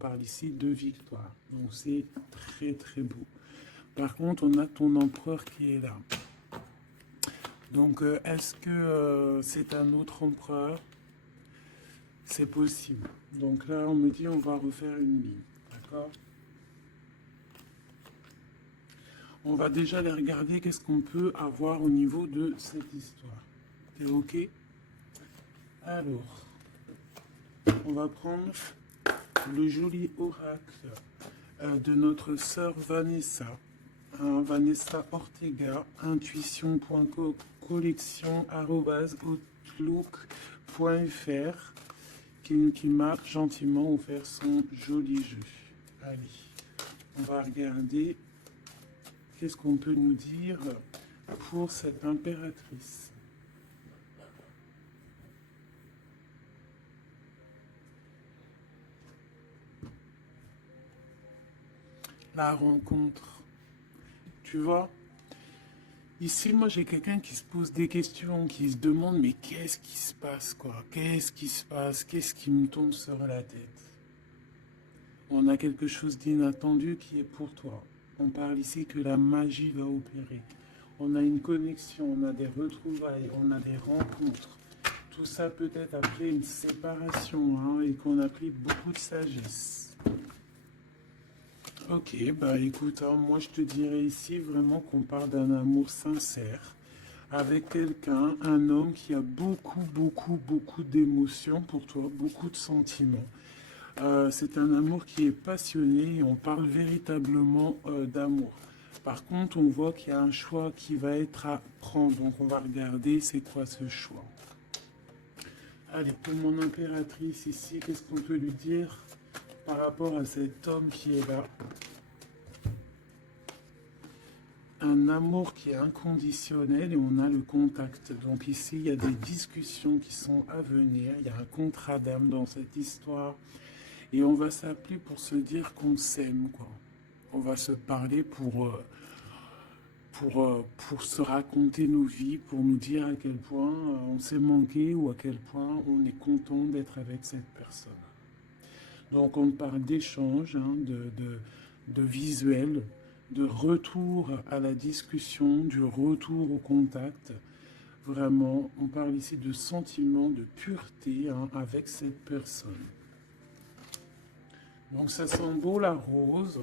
parle ici de victoire. Donc c'est très très beau. Par contre, on a ton empereur qui est là. Donc est-ce que c'est un autre empereur? C'est possible. Donc là, on me dit on va refaire une ligne. D'accord? On va déjà aller regarder qu'est-ce qu'on peut avoir au niveau de cette histoire. T'es OK? Alors, on va prendre le joli oracle de notre sœur Vanessa. Vanessa Ortega, intuition.collection@outlook.fr qui m'a gentiment offert son joli jeu. Allez, on va regarder qu'est-ce qu'on peut nous dire pour cette impératrice. La rencontre. Tu vois, ici, moi, j'ai quelqu'un qui se pose des questions, qui se demande, mais qu'est-ce qui se passe, quoi? Qu'est-ce qui se passe? Qu'est-ce qui me tombe sur la tête? On a quelque chose d'inattendu qui est pour toi. On parle ici que la magie va opérer. On a une connexion, on a des retrouvailles, on a des rencontres. Tout ça peut être après une séparation, hein, et qu'on a pris beaucoup de sagesse. Ok, bah écoute, hein, moi je te dirais ici vraiment qu'on parle d'un amour sincère avec quelqu'un, un homme qui a beaucoup d'émotions pour toi, beaucoup de sentiments. C'est un amour qui est passionné et on parle véritablement d'amour. Par contre, on voit qu'il y a un choix qui va être à prendre, donc on va regarder c'est quoi ce choix. Allez, pour mon impératrice ici, qu'est-ce qu'on peut lui dire par rapport à cet homme qui est là? Un amour qui est inconditionnel et on a le contact. Donc ici, il y a des discussions qui sont à venir. Il y a un contrat d'âme dans cette histoire. Et on va s'appeler pour se dire qu'on s'aime, quoi. On va se parler pour se raconter nos vies, pour nous dire à quel point on s'est manqué ou à quel point on est content d'être avec cette personne. Donc on parle d'échange, hein, de visuel, de retour à la discussion, du retour au contact. Vraiment, on parle ici de sentiment de pureté, hein, avec cette personne. Donc ça sent beau la rose,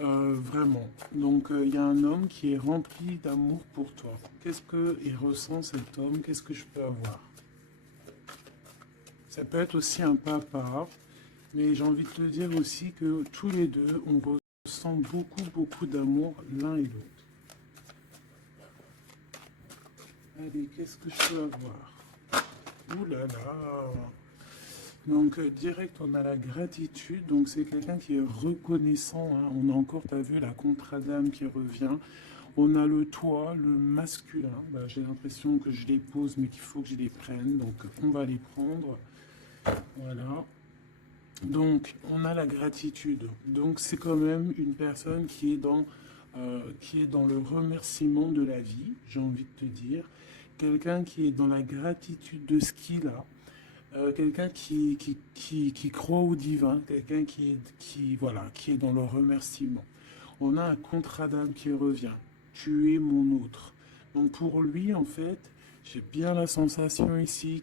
vraiment. Donc il y a un homme qui est rempli d'amour pour toi. Qu'est-ce qu'il ressent cet homme? Qu'est-ce que je peux avoir? Ça peut être aussi un papa, mais j'ai envie de te dire aussi que tous les deux, on ressent beaucoup d'amour l'un et l'autre. Allez, qu'est-ce que je peux avoir? Ouh là là! Donc direct, on a la gratitude. Donc c'est quelqu'un qui est reconnaissant, hein. On a encore, tu as vu, la contre-dame qui revient. On a le toit, le masculin. Bah, j'ai l'impression que je les pose, mais qu'il faut que je les prenne. Donc on va les prendre. Voilà. Donc, on a la gratitude. Donc, c'est quand même une personne qui est dans le remerciement de la vie, j'ai envie de te dire. Quelqu'un qui est dans la gratitude de ce qu'il a. Quelqu'un qui croit au divin. Quelqu'un voilà, qui est dans le remerciement. On a un contrat d'âme qui revient. Tu es mon autre. Donc, pour lui, en fait, j'ai bien la sensation ici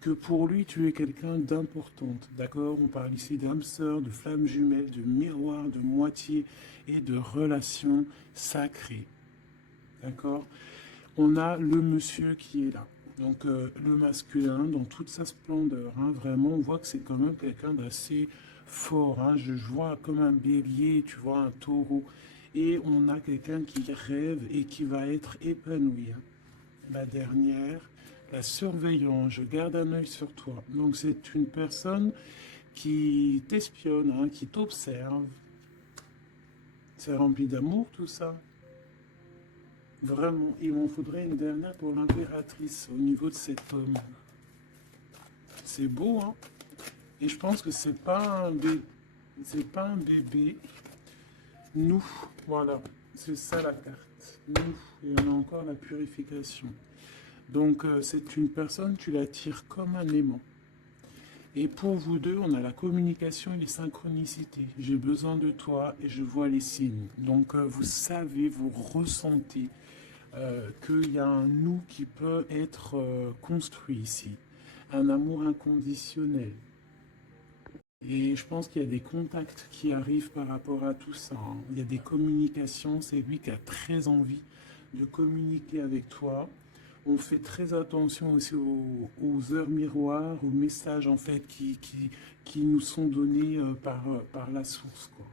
que pour lui, tu es quelqu'un d'importante. D'accord? On parle ici d'âme sœur, de flamme jumelle, de miroir, de moitié et de relation sacrée. D'accord? On a le monsieur qui est là. Donc le masculin dans toute sa splendeur. Hein, vraiment, on voit que c'est quand même quelqu'un d'assez fort. Hein, je vois comme un bélier, tu vois, un taureau. Et on a quelqu'un qui rêve et qui va être épanoui. Hein. La dernière, la surveillance, je garde un œil sur toi. Donc c'est une personne qui t'espionne, hein, qui t'observe. C'est rempli d'amour tout ça. Vraiment, il m'en faudrait une dernière pour l'impératrice au niveau de cet homme. C'est beau, hein? Et je pense que c'est pas un bébé. Nous, voilà, c'est ça la carte. Nous, et on a encore la purification. Donc c'est une personne, tu l'attires comme un aimant. Et pour vous deux, on a la communication et les synchronicités. J'ai besoin de toi et je vois les signes. Donc vous savez, vous ressentez qu'il y a un nous qui peut être construit ici. Un amour inconditionnel. Et je pense qu'il y a des contacts qui arrivent par rapport à tout ça, hein. Il y a des communications, c'est lui qui a très envie de communiquer avec toi. On fait très attention aussi aux heures miroirs, aux messages en fait qui nous sont donnés par la source, quoi.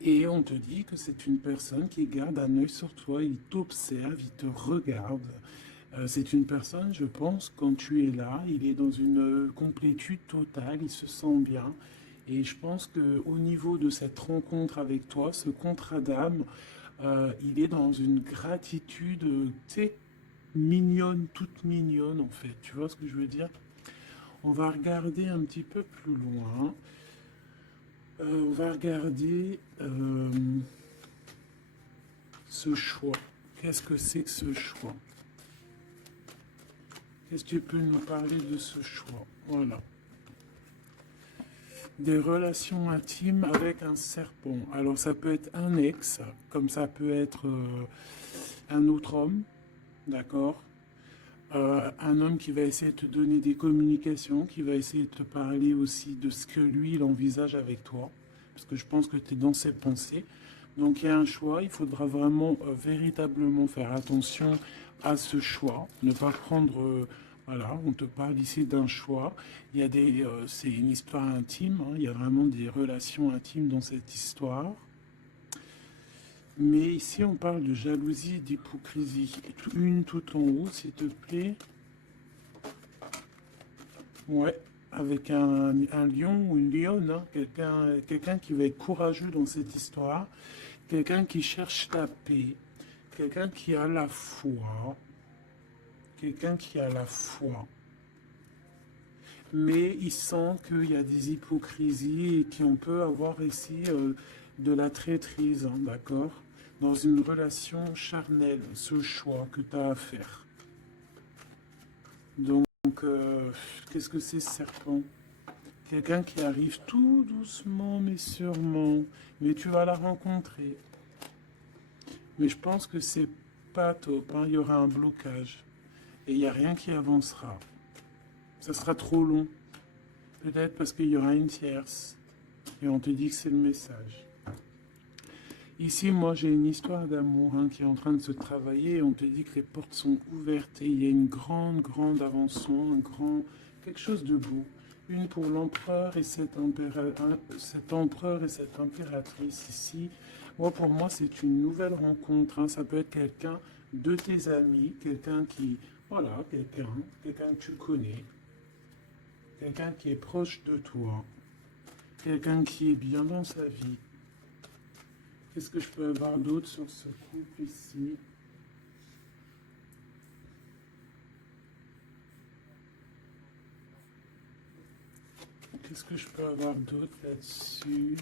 Et on te dit que c'est une personne qui garde un œil sur toi, il t'observe, il te regarde. C'est une personne, je pense, quand tu es là, il est dans une complétude totale, il se sent bien. Et je pense qu'au niveau de cette rencontre avec toi, ce contrat d'âme, il est dans une gratitude, tu sais, mignonne, toute mignonne en fait. Tu vois ce que je veux dire? On va regarder un petit peu plus loin. On va regarder ce choix. Qu'est-ce que c'est que ce choix? Qu'est-ce que tu peux nous parler de ce choix? Voilà. Des relations intimes avec un serpent. Alors ça peut être un ex, comme ça peut être un autre homme, d'accord? Un homme qui va essayer de te donner des communications, qui va essayer de te parler aussi de ce que lui, il envisage avec toi. Parce que je pense que tu es dans ses pensées. Donc il y a un choix, il faudra vraiment véritablement faire attention à ce choix. Ne pas prendre... voilà, on te parle ici d'un choix. Il y a c'est une histoire intime, hein, il y a vraiment des relations intimes dans cette histoire. Mais ici, on parle de jalousie et d'hypocrisie. Une tout en haut, s'il te plaît. Ouais, avec un lion ou une lionne, hein, quelqu'un qui va être courageux dans cette histoire, quelqu'un qui cherche la paix, quelqu'un qui a la foi, quelqu'un qui a la foi. Mais il sent qu'il y a des hypocrisies et qu'on peut avoir ici de la traîtrise, hein, d'accord? Dans une relation charnelle, ce choix que tu as à faire. Donc, qu'est-ce que c'est ce serpent? Quelqu'un qui arrive tout doucement mais sûrement, mais tu vas la rencontrer. Mais je pense que c'est pas top, hein. Il y aura un blocage et il n'y a rien qui avancera. Ça sera trop long. Peut-être parce qu'il y aura une tierce et on te dit que c'est le message. Ici, moi, j'ai une histoire d'amour, hein, qui est en train de se travailler et on te dit que les portes sont ouvertes et il y a une grande avancement, quelque chose de beau. Une pour l'empereur et cet empereur et cette impératrice ici. Moi, pour moi, c'est une nouvelle rencontre, hein. Ça peut être quelqu'un de tes amis, quelqu'un qui, voilà, quelqu'un que tu connais, quelqu'un qui est proche de toi, quelqu'un qui est bien dans sa vie. Qu'est-ce que je peux avoir d'autre sur ce couple ici? Qu'est-ce que je peux avoir d'autre là-dessus?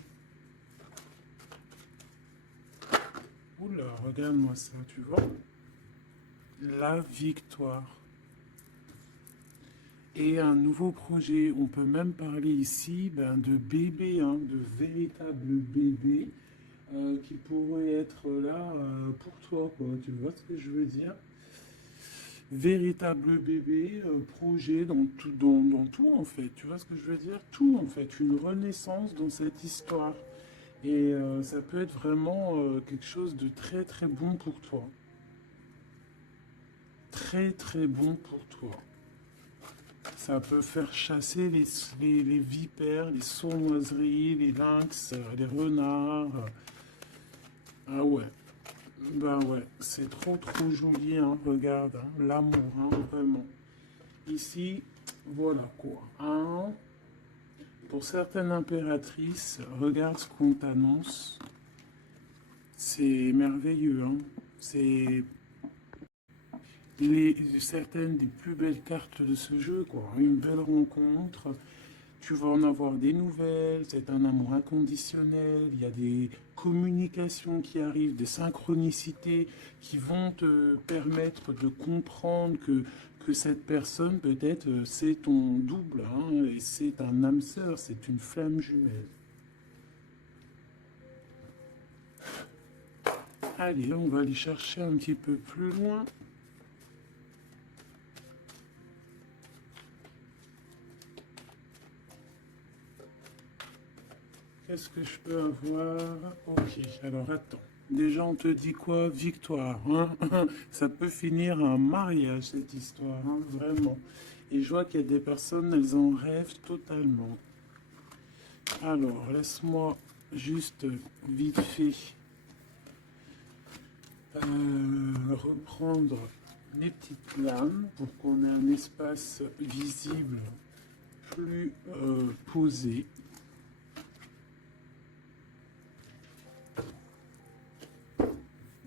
Oula, regarde-moi ça, tu vois? La victoire. Et un nouveau projet. On peut même parler ici de bébé, hein, de véritables bébés qui pourraient être là pour toi, quoi. Tu vois ce que je veux dire? Véritable bébé, projet dans tout en fait. Tu vois ce que je veux dire? Tout en fait, une renaissance dans cette histoire. Et ça peut être vraiment quelque chose de très bon pour toi. Très bon pour toi. Ça peut faire chasser les vipères, les sournoiseries, les lynx, les renards. Ah ouais. Ben ouais, c'est trop joli, hein, regarde, hein, l'amour, hein, vraiment. Ici, voilà quoi. Hein. Pour certaines impératrices, regarde ce qu'on t'annonce. C'est merveilleux, hein. C'est certaines des plus belles cartes de ce jeu, quoi. Une belle rencontre. tu vas en avoir des nouvelles, c'est un amour inconditionnel, il y a des communications qui arrivent, des synchronicités qui vont te permettre de comprendre que cette personne, peut-être, c'est ton double, hein, et c'est un âme sœur, c'est une flamme jumelle. Allez, on va aller chercher un petit peu plus loin. Qu'est-ce que je peux avoir? Ok, alors attends. Déjà, on te dit quoi? Victoire, hein. Ça peut finir un mariage, cette histoire, hein, vraiment. Et je vois qu'il y a des personnes, elles en rêvent totalement. Alors, laisse-moi juste vite fait reprendre mes petites lames pour qu'on ait un espace visible plus posé.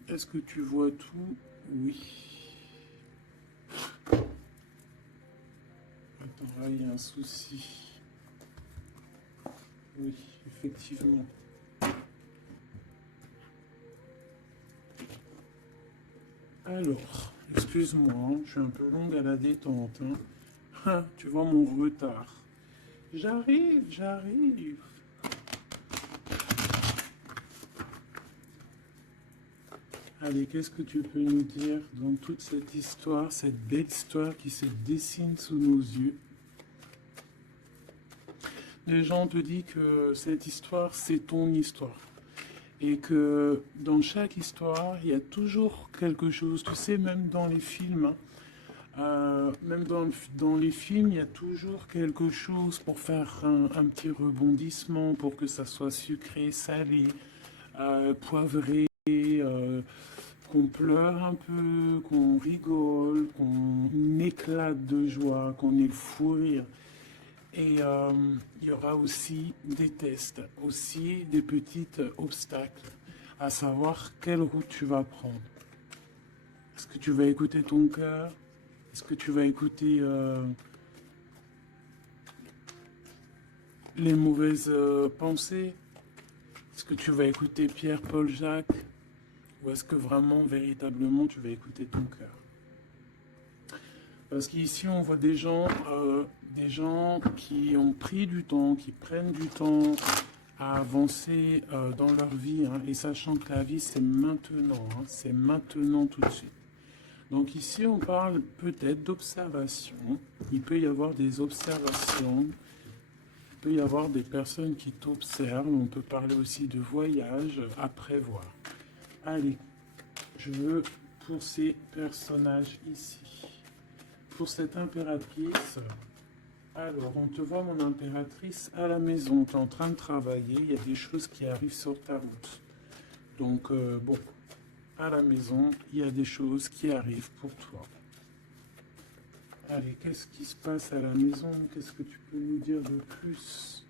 Est-ce que tu vois tout? Oui. Attends, là, il y a un souci. Oui, effectivement. Alors, excuse-moi, hein, je suis un peu longue à la détente, hein. Ah, tu vois mon retard. J'arrive, j'arrive. Allez, qu'est-ce que tu peux nous dire dans toute cette histoire, cette belle histoire qui se dessine sous nos yeux? Les gens te disent que cette histoire, c'est ton histoire. Et que dans chaque histoire, il y a toujours quelque chose. Tu sais, même dans les films, hein, même dans les films, il y a toujours quelque chose pour faire un petit rebondissement, pour que ça soit sucré, salé, poivré, qu'on pleure un peu, qu'on rigole, qu'on éclate de joie, qu'on ait le fou rire. Et il y aura aussi des tests, aussi des petits obstacles, à savoir quelle route tu vas prendre. Est-ce que tu vas écouter ton cœur? Est-ce que tu vas écouter les mauvaises pensées? Est-ce que tu vas écouter Pierre, Paul, Jacques? Ou est-ce que vraiment, véritablement, tu vas écouter ton cœur? Parce qu'ici, on voit des gens qui ont pris du temps, qui prennent du temps à avancer dans leur vie, hein, et sachant que la vie, c'est maintenant, hein, c'est maintenant tout de suite. Donc ici, on parle peut-être d'observation. Il peut y avoir des observations, il peut y avoir des personnes qui t'observent. On peut parler aussi de voyage à prévoir. Allez, je veux pour ces personnages ici. Pour cette impératrice, alors on te voit mon impératrice à la maison, tu es en train de travailler, il y a des choses qui arrivent sur ta route. Donc bon, à la maison, il y a des choses qui arrivent pour toi. Allez, qu'est-ce qui se passe à la maison? Qu'est-ce que tu peux nous dire de plus?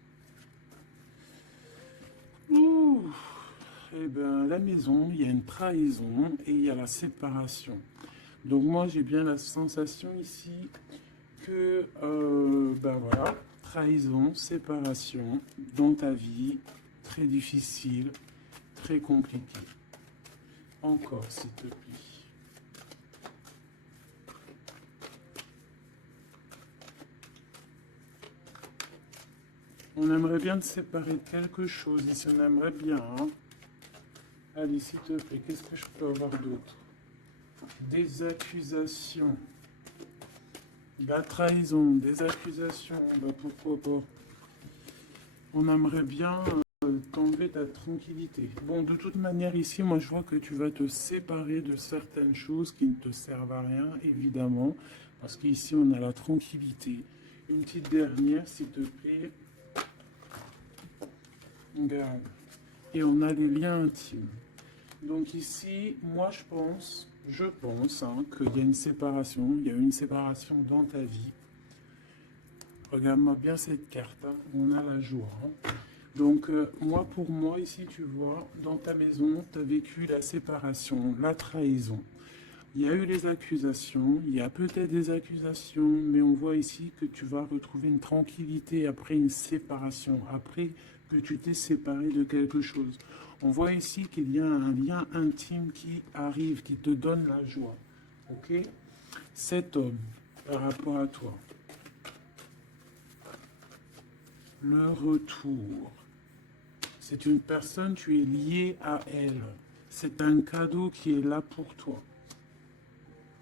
Ouh, eh bien, à la maison, il y a une trahison et il y a la séparation. Donc moi, j'ai bien la sensation ici que, ben voilà, trahison, séparation dans ta vie, très difficile, très compliqué. Encore, s'il te plaît. On aimerait bien te séparer de quelque chose, ici on aimerait bien, hein. Allez, s'il te plaît, qu'est-ce que je peux avoir d'autre? Des accusations. La trahison, des accusations, bah pourquoi pas. On aimerait bien t'enlever ta tranquillité. Bon, de toute manière, ici, moi, je vois que tu vas te séparer de certaines choses qui ne te servent à rien, évidemment, parce qu'ici, on a la tranquillité. Une petite dernière, s'il te plaît. Regarde. Et on a les liens intimes. Donc ici, moi, je pense hein, qu'il y a une séparation, il y a une séparation dans ta vie. Regarde-moi bien cette carte, hein. On a la joie. Hein. Donc, moi, pour moi, ici, tu vois, dans ta maison, tu as vécu la séparation, la trahison. Il y a eu les accusations, il y a peut-être des accusations, mais on voit ici que tu vas retrouver une tranquillité après une séparation, après que tu t'es séparé de quelque chose. On voit ici qu'il y a un lien intime qui arrive, qui te donne la joie. Ok? Cet homme, par rapport à toi, le retour, c'est une personne, tu es lié à elle. C'est un cadeau qui est là pour toi.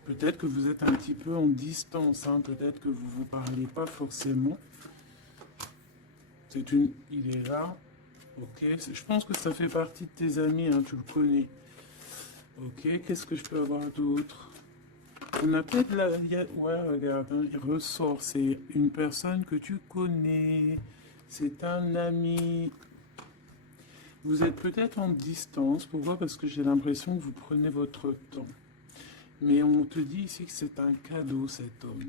Peut-être que vous êtes un petit peu en distance, hein, peut-être que vous ne vous parlez pas forcément. Il est là, ok. Je pense que ça fait partie de tes amis, hein, tu le connais. Ok, qu'est-ce que je peux avoir d'autre? On a peut-être ouais, regarde, hein, il ressort, c'est une personne que tu connais, c'est un ami. Vous êtes peut-être en distance, pourquoi? Parce que j'ai l'impression que vous prenez votre temps. Mais on te dit ici que c'est un cadeau, cet homme.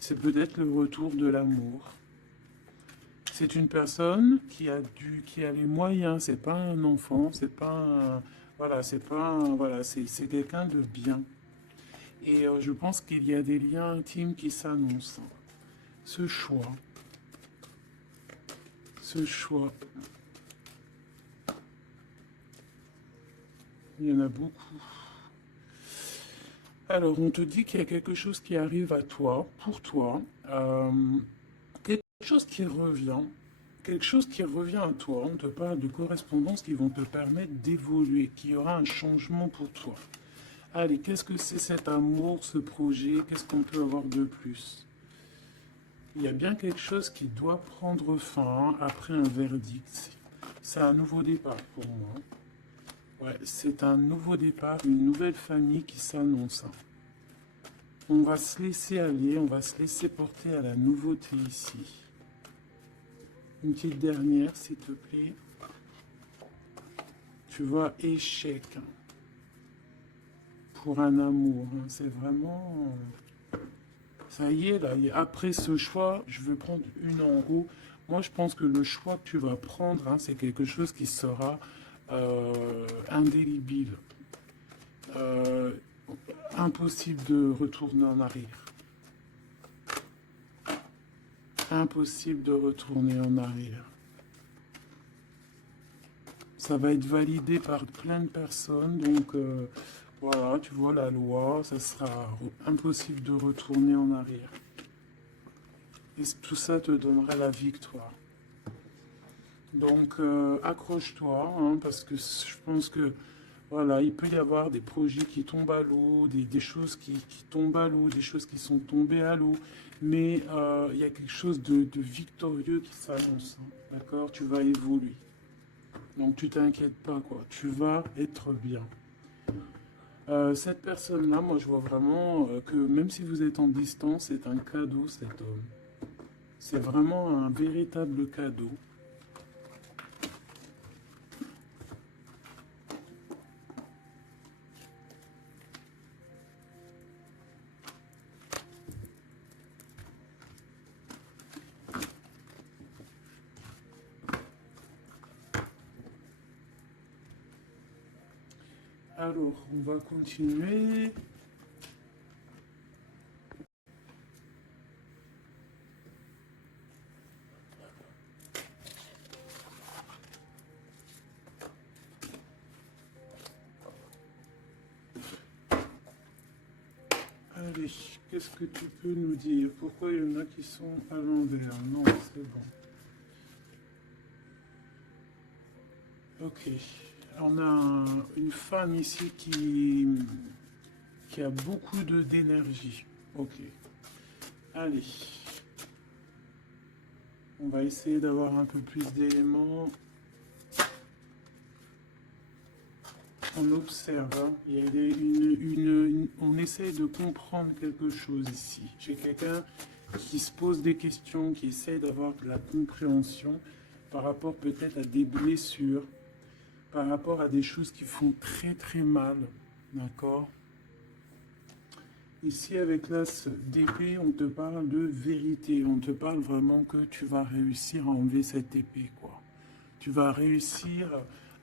C'est peut-être le retour de l'amour. C'est une personne qui a les moyens. C'est pas un enfant, c'est pas un, voilà, c'est pas un, voilà, c'est quelqu'un de bien. Et je pense qu'il y a des liens intimes qui s'annoncent. Ce choix, ce choix. Il y en a beaucoup. Alors, on te dit qu'il y a quelque chose qui arrive à toi, pour toi, quelque chose qui revient, quelque chose qui revient à toi. On te parle de correspondances qui vont te permettre d'évoluer, qu'il y aura un changement pour toi. Allez, qu'est-ce que c'est cet amour, ce projet? Qu'est-ce qu'on peut avoir de plus? Il y a bien quelque chose qui doit prendre fin après un verdict. C'est un nouveau départ pour moi. Ouais, c'est un nouveau départ, une nouvelle famille qui s'annonce. On va se laisser aller, on va se laisser porter à la nouveauté ici. Une petite dernière, s'il te plaît. Tu vois, échec. Pour un amour, hein. C'est vraiment... Ça y est, là, après ce choix, je vais prendre une en haut. Moi, je pense que le choix que tu vas prendre, hein, c'est quelque chose qui sera indélébile. Impossible de retourner en arrière. Impossible de retourner en arrière. Ça va être validé par plein de personnes, donc voilà, tu vois la loi, ça sera impossible de retourner en arrière. Et tout ça te donnera la victoire. Donc accroche-toi, hein, parce que je pense que voilà, il peut y avoir des projets qui tombent à l'eau, des choses qui tombent à l'eau, des choses qui sont tombées à l'eau, mais il y a quelque chose de victorieux qui s'annonce, hein, d'accord? Tu vas évoluer. Donc tu t'inquiètes pas, quoi. Tu vas être bien. Cette personne-là, moi je vois vraiment que même si vous êtes en distance, c'est un cadeau, cet homme. C'est vraiment un véritable cadeau. Alors, on va continuer. Allez, qu'est-ce que tu peux nous dire? Pourquoi il y en a qui sont à l'envers? Non, c'est bon. Ok. On a une femme ici qui a beaucoup d'énergie. Ok. Allez. On va essayer d'avoir un peu plus d'éléments. On observe, hein. Il y a on essaye de comprendre quelque chose ici. J'ai quelqu'un qui se pose des questions, qui essaye d'avoir de la compréhension par rapport peut-être à des blessures, par rapport à des choses qui font très très mal, d'accord? Ici, avec l'as d'épée, on te parle de vérité, on te parle vraiment que tu vas réussir à enlever cette épée, quoi. Tu vas réussir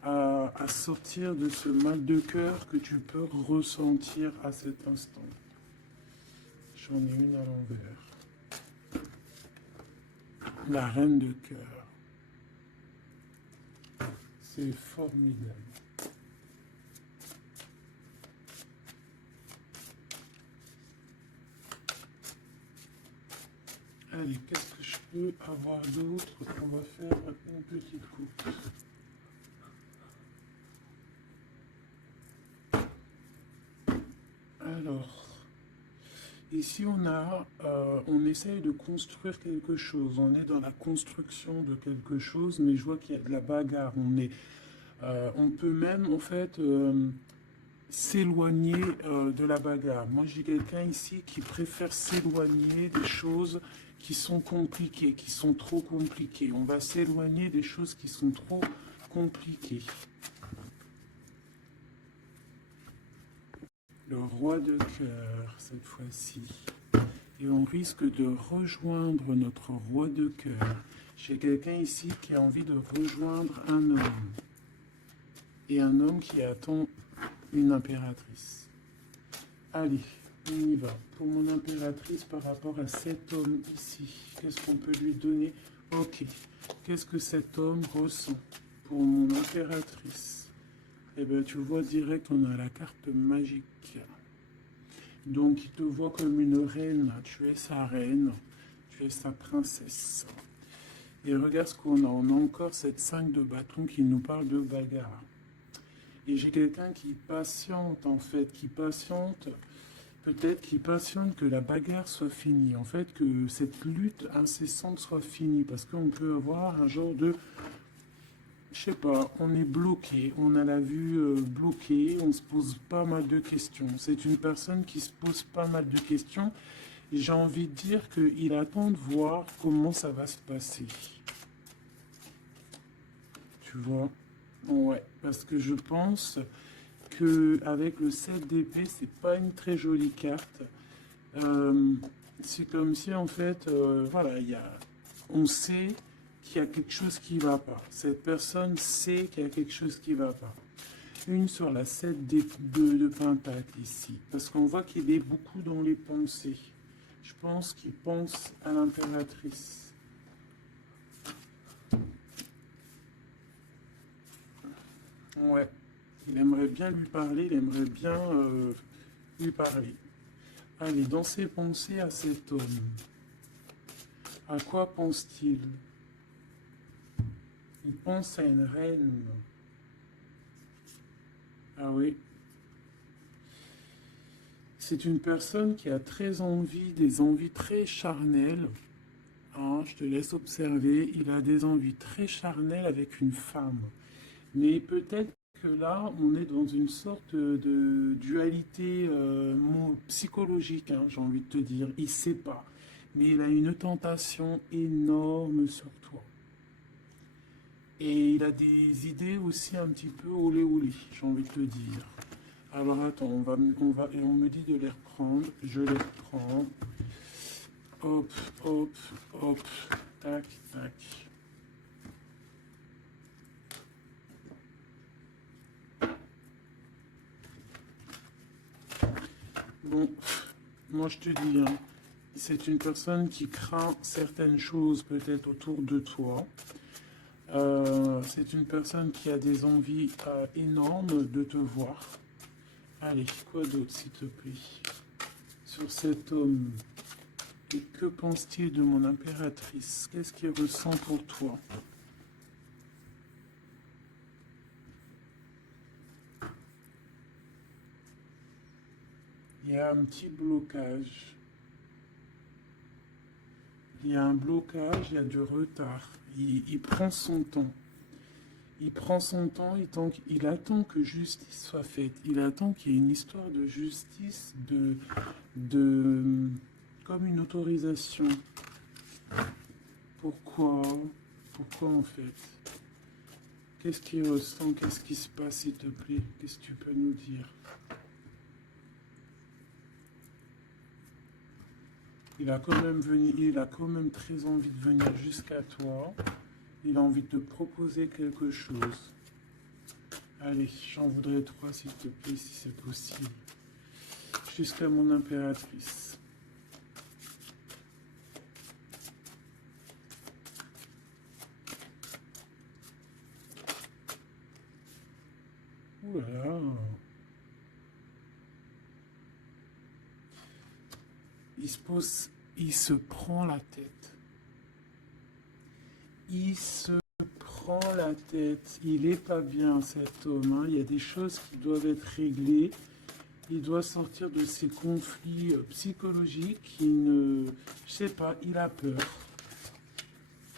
à sortir de ce mal de cœur que tu peux ressentir à cet instant. J'en ai une à l'envers. La reine de cœur. C'est formidable. Allez, qu'est-ce que je peux avoir d'autre? On va faire une petite coupe. Alors, ici on essaye de construire quelque chose. On est dans la construction de quelque chose, mais je vois qu'il y a de la bagarre. On peut même en fait s'éloigner de la bagarre. Moi, j'ai quelqu'un ici qui préfère s'éloigner des choses qui sont compliquées, qui sont trop compliquées. On va s'éloigner des choses qui sont trop compliquées. Le roi de cœur, cette fois-ci. Et on risque de rejoindre notre roi de cœur. J'ai quelqu'un ici qui a envie de rejoindre un homme. Et un homme qui attend une impératrice. Allez, on y va. Pour mon impératrice par rapport à cet homme ici, qu'est-ce qu'on peut lui donner? Ok. Qu'est-ce que cet homme ressent pour mon impératrice? Eh bien, tu vois direct, on a la carte magique. Donc, il te voit comme une reine. Tu es sa reine. Tu es sa princesse. Et regarde ce qu'on a. On a encore cette 5 de bâton qui nous parle de bagarre. Et j'ai quelqu'un qui patiente, en fait, qui patiente, peut-être qui patiente que la bagarre soit finie. En fait, que cette lutte incessante soit finie. Parce qu'on peut avoir un genre de... Je sais pas, on est bloqué, on a la vue bloquée, on se pose pas mal de questions. C'est une personne qui se pose pas mal de questions. Et j'ai envie de dire qu'il attend de voir comment ça va se passer. Tu vois? Ouais, parce que je pense qu'avec le 7 d'épée, c'est pas une très jolie carte. C'est comme si, en fait, voilà, on sait qu'il y a quelque chose qui ne va pas. Cette personne sait qu'il y a quelque chose qui ne va pas. Une sur la 7 de Pentacle ici. Parce qu'on voit qu'il est beaucoup dans les pensées. Je pense qu'il pense à l'impératrice. Ouais. Il aimerait bien lui parler, il aimerait bien lui parler. Allez, dans ses pensées à cet homme. À quoi pense-t-il? Il pense à une reine. Ah oui. C'est une personne qui a très envie, des envies très charnelles. Hein, je te laisse observer. Il a des envies très charnelles avec une femme. Mais peut-être que là, on est dans une sorte de dualité psychologique, hein, j'ai envie de te dire. Il ne sait pas. Mais il a une tentation énorme sur toi. Et il a des idées aussi un petit peu olé olé, j'ai envie de te dire. Alors attends, on me dit de les reprendre. Je les reprends. Hop, hop, hop. Tac, tac. Bon, moi je te dis, hein, c'est une personne qui craint certaines choses peut-être autour de toi. C'est une personne qui a des envies énormes de te voir. Allez, quoi d'autre s'il te plaît? Sur cet homme, et que pense-t-il de mon impératrice? Qu'est-ce qu'il ressent pour toi? Il y a un petit blocage. Il y a un blocage, il y a du retard. Il prend son temps. Il prend son temps, il attend que justice soit faite. Il attend qu'il y ait une histoire de justice, comme une autorisation. Pourquoi? Pourquoi en fait? Qu'est-ce qu'il ressent? Qu'est-ce qui se passe, s'il te plaît? Qu'est-ce que tu peux nous dire? Il a quand même très envie de venir jusqu'à toi. Il a envie de te proposer quelque chose. Allez, j'en voudrais 3 s'il te plaît, si c'est possible. Jusqu'à mon impératrice. Ouh là là. Il se prend la tête. Il se prend la tête. Il est pas bien, cet homme, hein. Il y a des choses qui doivent être réglées. Il doit sortir de ces conflits psychologiques. Je sais pas, il a peur.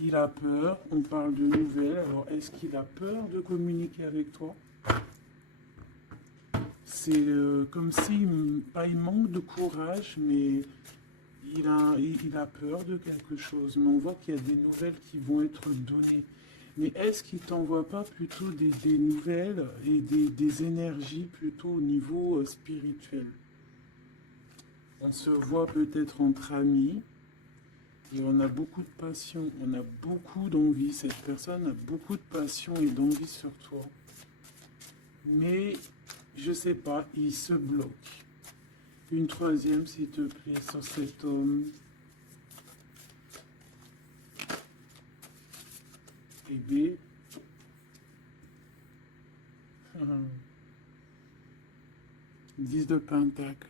Il a peur. On parle de nouvelles. Alors, est-ce qu'il a peur de communiquer avec toi? C'est comme si, pas il manque de courage, mais il a peur de quelque chose. Mais on voit qu'il y a des nouvelles qui vont être données. Mais est-ce qu'il t'envoie pas plutôt des nouvelles et des énergies plutôt au niveau spirituel? On se voit peut-être entre amis et on a beaucoup de passion, on a beaucoup d'envie. Cette personne a beaucoup de passion et d'envie sur toi. Mais je sais pas, il se bloque. Une troisième, s'il te plaît, sur cet homme. Et B. 10 de Pentacle.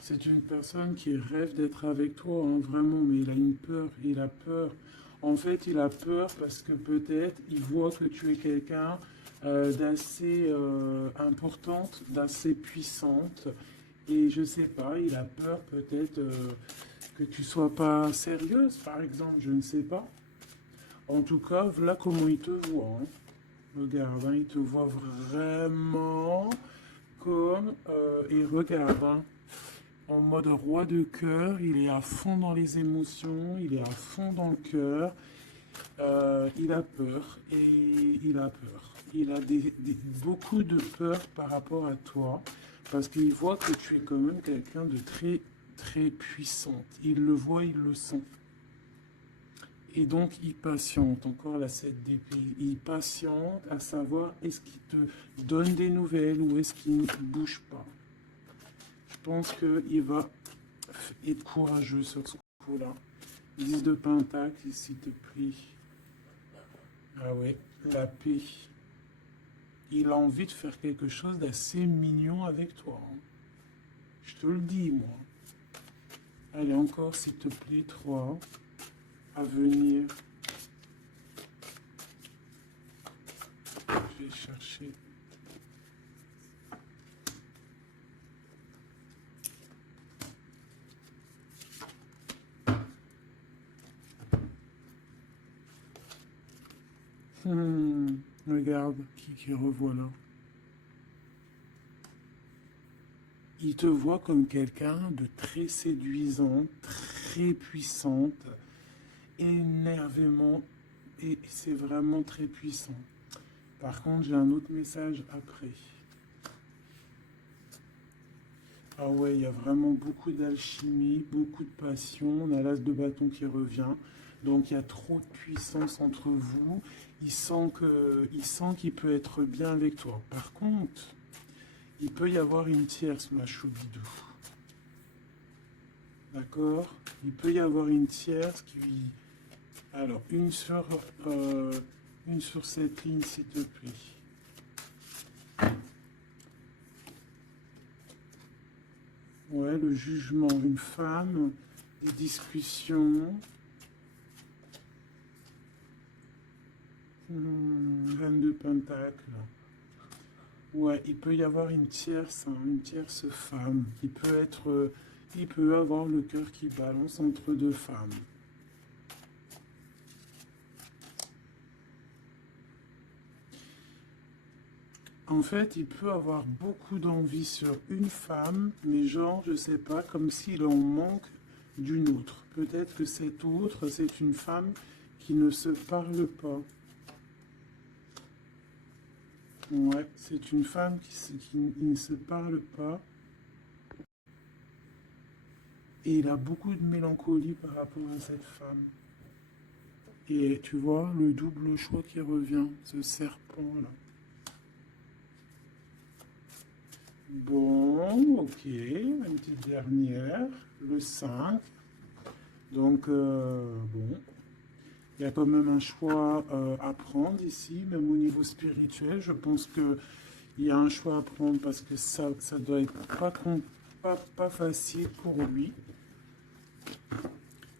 C'est une personne qui rêve d'être avec toi, hein, vraiment, mais il a une peur, il a peur. En fait, il a peur parce que peut-être il voit que tu es quelqu'un d'assez importante, d'assez puissante. Et je sais pas, il a peur peut-être que tu sois pas sérieuse, par exemple, je ne sais pas. En tout cas, voilà comment il te voit, hein. Regarde, hein, il te voit vraiment comme... et regarde, hein, en mode roi de cœur, il est à fond dans les émotions, il est à fond dans le cœur. Il a peur et il a peur. Il a beaucoup de peur par rapport à toi parce qu'il voit que tu es quand même quelqu'un de très, très puissante. Il le voit, il le sent. Et donc, il patiente, encore la 7 d'épée, il patiente à savoir est-ce qu'il te donne des nouvelles ou est-ce qu'il ne bouge pas. Je pense qu'il va être courageux sur ce coup-là. 10 de Pentacle, s'il te plaît. Ah ouais, la paix. Il a envie de faire quelque chose d'assez mignon avec toi, hein. Je te le dis, moi. Allez, encore, s'il te plaît, 3 à venir. Je vais chercher. Regarde qui revoit là. Il te voit comme quelqu'un de très séduisant, très puissante, énervément, et c'est vraiment très puissant. Par contre, j'ai un autre message après. Ah ouais, il y a vraiment beaucoup d'alchimie, beaucoup de passion. On a l'as de bâton qui revient. Donc il y a trop de puissance entre vous. Il sent qu'il peut être bien avec toi. Par contre, il peut y avoir une tierce, ma choubidou. D'accord? Il peut y avoir une tierce qui... Alors, une sur cette ligne, s'il te plaît. Ouais, le jugement, une femme, des discussions. Reine de Pentacle. Ouais, il peut y avoir une tierce, hein, une tierce femme. Il peut avoir le cœur qui balance entre deux femmes. En fait, il peut avoir beaucoup d'envie sur une femme, mais genre, je sais pas, comme s'il en manque d'une autre. Peut-être que cette autre, c'est une femme qui ne se parle pas. Ouais, c'est une femme qui ne se parle pas. Et il a beaucoup de mélancolie par rapport à cette femme. Et tu vois, le double choix qui revient, ce serpent-là. Bon, ok, une petite dernière, le 5. Donc, bon, il y a quand même un choix à prendre ici, même au niveau spirituel. Je pense qu'il y a un choix à prendre parce que ça doit être pas facile pour lui.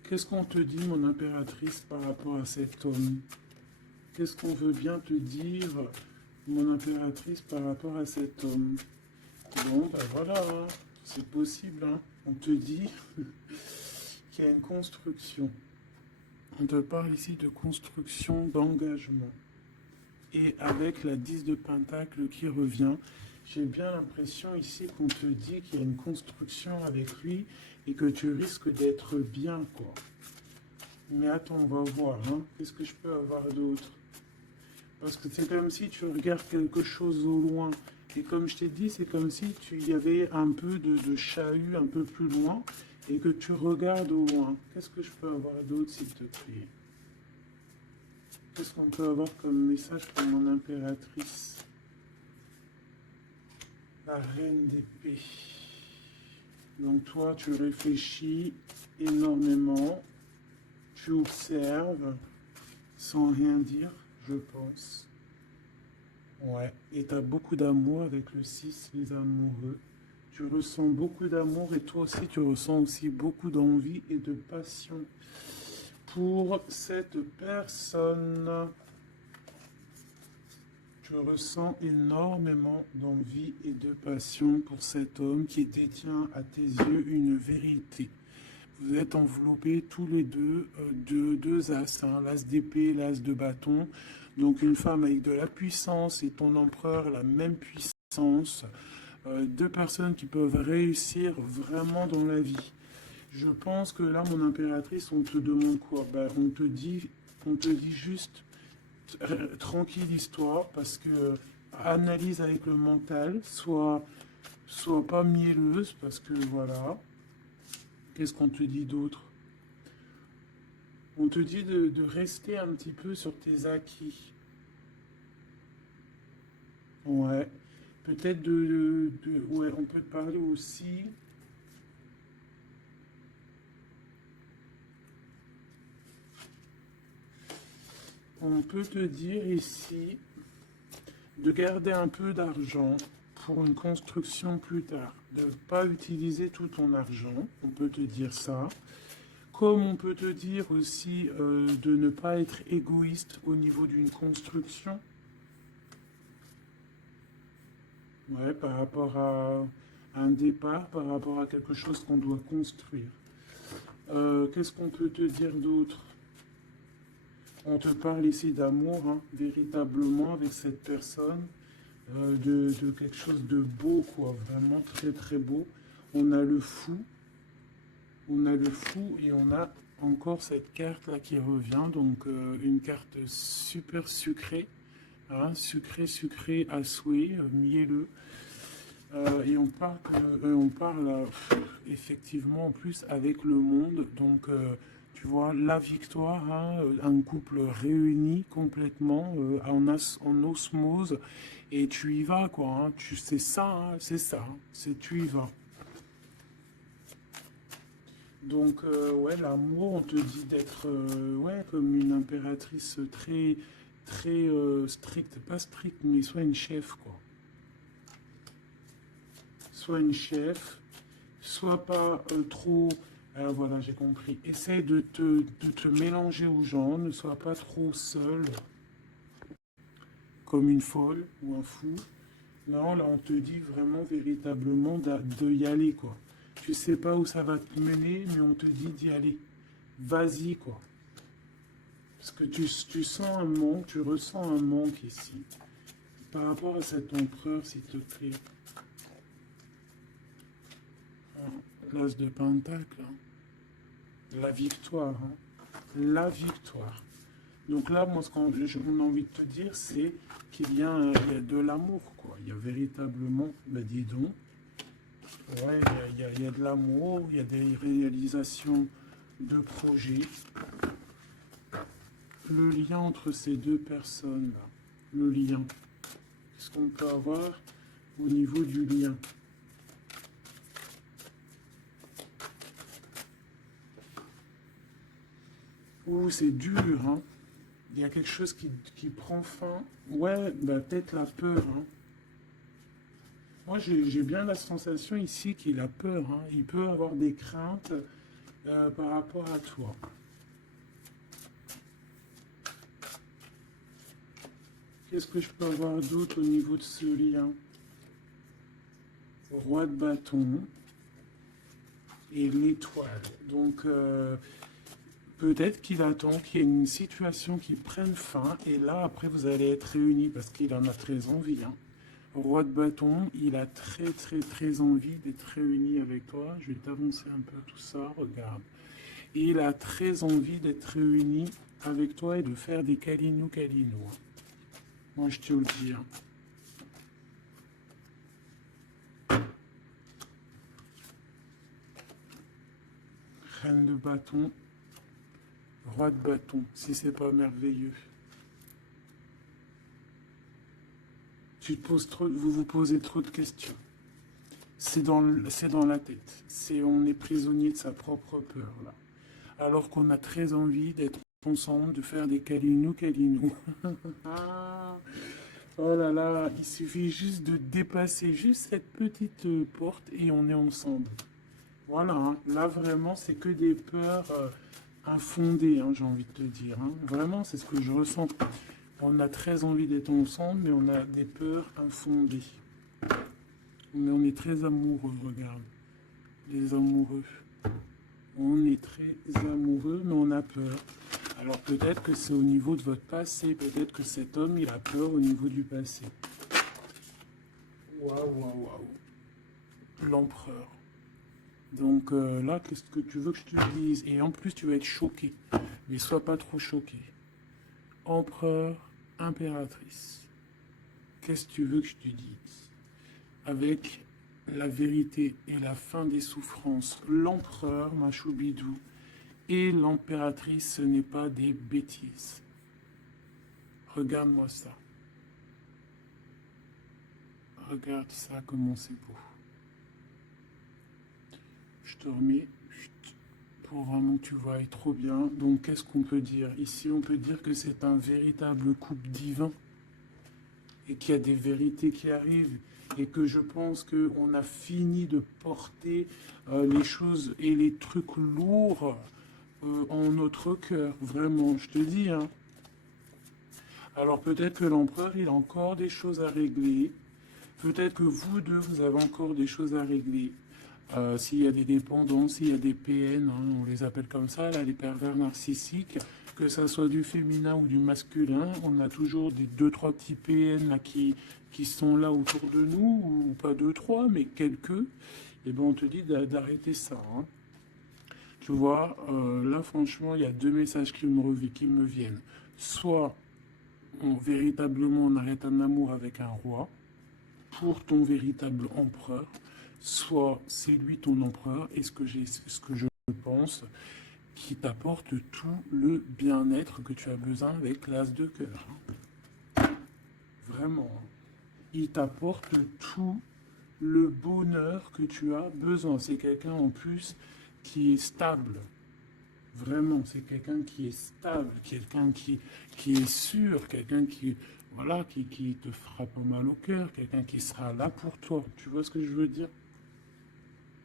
Qu'est-ce qu'on te dit, mon impératrice, par rapport à cet homme? Qu'est-ce qu'on veut bien te dire, mon impératrice, par rapport à cet homme? Bon, ben voilà, hein, c'est possible. Hein. On te dit qu'il y a une construction. On te parle ici de construction, d'engagement. Et avec la 10 de Pentacle qui revient, j'ai bien l'impression ici qu'on te dit qu'il y a une construction avec lui et que tu risques d'être bien, quoi. Mais attends, on va voir. Hein. Qu'est-ce que je peux avoir d'autre? Parce que c'est comme si tu regardes quelque chose au loin. Et comme je t'ai dit, c'est comme si il y avait un peu de chahut un peu plus loin et que tu regardes au loin. Qu'est-ce que je peux avoir d'autre, s'il te plaît? Qu'est-ce qu'on peut avoir comme message pour mon impératrice? La reine d'épée. Donc toi, tu réfléchis énormément. Tu observes sans rien dire, je pense. Ouais, et tu as beaucoup d'amour avec le 6, les amoureux. Tu ressens beaucoup d'amour et toi aussi, tu ressens aussi beaucoup d'envie et de passion pour cette personne. Tu ressens énormément d'envie et de passion pour cet homme qui détient à tes yeux une vérité. Vous êtes enveloppés tous les deux de deux as, hein, l'as d'épée, l'as de bâton. Donc une femme avec de la puissance et ton empereur la même puissance. Deux personnes qui peuvent réussir vraiment dans la vie. Je pense que là, mon impératrice, on te demande quoi? Ben, on te dit juste tranquille histoire parce que analyse avec le mental, soit pas mielleuse parce que voilà. Qu'est-ce qu'on te dit d'autre? On te dit de rester un petit peu sur tes acquis. Ouais. Peut-être ouais, on peut te parler aussi. On peut te dire ici de garder un peu d'argent pour une construction plus tard. De ne pas utiliser tout ton argent. On peut te dire ça. Comme on peut te dire aussi de ne pas être égoïste au niveau d'une construction. Ouais, par rapport à un départ, par rapport à quelque chose qu'on doit construire. Qu'est-ce qu'on peut te dire d'autre? On te parle ici d'amour, hein, véritablement, avec cette personne, de quelque chose de beau, quoi, vraiment très très beau. On a le fou, et on a encore cette carte-là qui revient, donc une carte super sucrée, hein, sucrée à souhait, mielleux. Et on parle effectivement en plus avec le monde. Donc, tu vois, la victoire, hein, un couple réuni complètement en osmose. Et tu y vas, quoi. Hein, c'est ça, hein, c'est ça. Hein, tu y vas. Donc, ouais, l'amour, on te dit d'être ouais, comme une impératrice très, très stricte. Pas stricte, mais soit une chef, quoi. Soit une chef, soit pas trop. Voilà, j'ai compris. Essaye de te mélanger aux gens, ne sois pas trop seul, comme une folle ou un fou. Non, là, on te dit vraiment, véritablement, de y aller, quoi. Tu sais pas où ça va te mener, mais on te dit d'y aller. Vas-y, quoi. Parce que tu sens un manque, tu ressens un manque ici. Par rapport à cet empereur, s'il te plaît. L'as de Pentacle. Hein. La victoire. Hein. La victoire. Donc là, moi, ce qu'on a envie de te dire, c'est qu'il y a de l'amour, quoi. Il y a véritablement, ben dis donc, ouais, il y a de l'amour, il y a des réalisations de projets. Le lien entre ces deux personnes, là, le lien. Qu'est-ce qu'on peut avoir au niveau du lien? Ouh, c'est dur, hein. Il y a quelque chose qui prend fin. Ouais, bah, peut-être la peur, hein. Moi, j'ai bien la sensation ici qu'il a peur, hein. Il peut avoir des craintes par rapport à toi. Qu'est-ce que je peux avoir d'autre au niveau de ce lien? Roi de bâton et l'étoile. Donc, peut-être qu'il attend qu'il y ait une situation qui prenne fin. Et là, après, vous allez être réunis parce qu'il en a très envie, hein. Roi de bâton, il a très envie d'être réuni avec toi. Je vais t'avancer un peu tout ça, regarde. Il a très envie d'être réuni avec toi et de faire des câlinou. Moi, je te le dis, hein. Reine de bâton, roi de bâton, si c'est pas merveilleux. Vous vous posez trop de questions. C'est dans la tête. On est prisonnier de sa propre peur, là. Alors qu'on a très envie d'être ensemble, de faire des câlinou. Oh là là, il suffit juste de dépasser juste cette petite porte et on est ensemble. Voilà, hein. Là vraiment, c'est que des peurs infondées, hein, j'ai envie de te dire, hein. Vraiment, c'est ce que je ressens. On a très envie d'être ensemble, mais on a des peurs infondées. Mais on est très amoureux, regarde. Les amoureux. On est très amoureux, mais on a peur. Alors peut-être que c'est au niveau de votre passé. Peut-être que cet homme, il a peur au niveau du passé. Waouh. L'empereur. Donc là, qu'est-ce que tu veux que je te dise? Et en plus, tu vas être choqué. Mais sois pas trop choqué. Empereur, impératrice. Qu'est-ce que tu veux que je te dise? Avec la vérité et la fin des souffrances, l'empereur, ma choubidou, et l'impératrice, ce n'est pas des bêtises. Regarde-moi ça. Regarde ça, comment c'est beau. Je te remets pour vraiment que tu vois trop bien. Donc, qu'est-ce qu'on peut dire? Ici, on peut dire que c'est un véritable couple divin et qu'il y a des vérités qui arrivent et que je pense qu'on a fini de porter les choses et les trucs lourds en notre cœur. Vraiment, je te dis, hein. Alors, peut-être que l'empereur, il a encore des choses à régler. Peut-être que vous deux, vous avez encore des choses à régler. S'il y a des dépendants, s'il y a des PN, hein, on les appelle comme ça, là, les pervers narcissiques, que ça soit du féminin ou du masculin, on a toujours des 2-3 petits PN là, qui sont là autour de nous, ou pas 2-3, mais quelques. Et ben on te dit d'arrêter ça, hein. Tu vois, là franchement, il y a deux messages qui me viennent. Soit véritablement on arrête un amour avec un roi, pour ton véritable empereur, soit c'est lui ton empereur, et ce que je pense, qui t'apporte tout le bien-être que tu as besoin avec l'as de cœur. Vraiment. Il t'apporte tout le bonheur que tu as besoin. C'est quelqu'un en plus qui est stable. Vraiment, c'est quelqu'un qui est stable, quelqu'un qui est sûr, quelqu'un qui, voilà, qui te fera pas mal au cœur, quelqu'un qui sera là pour toi. Tu vois ce que je veux dire?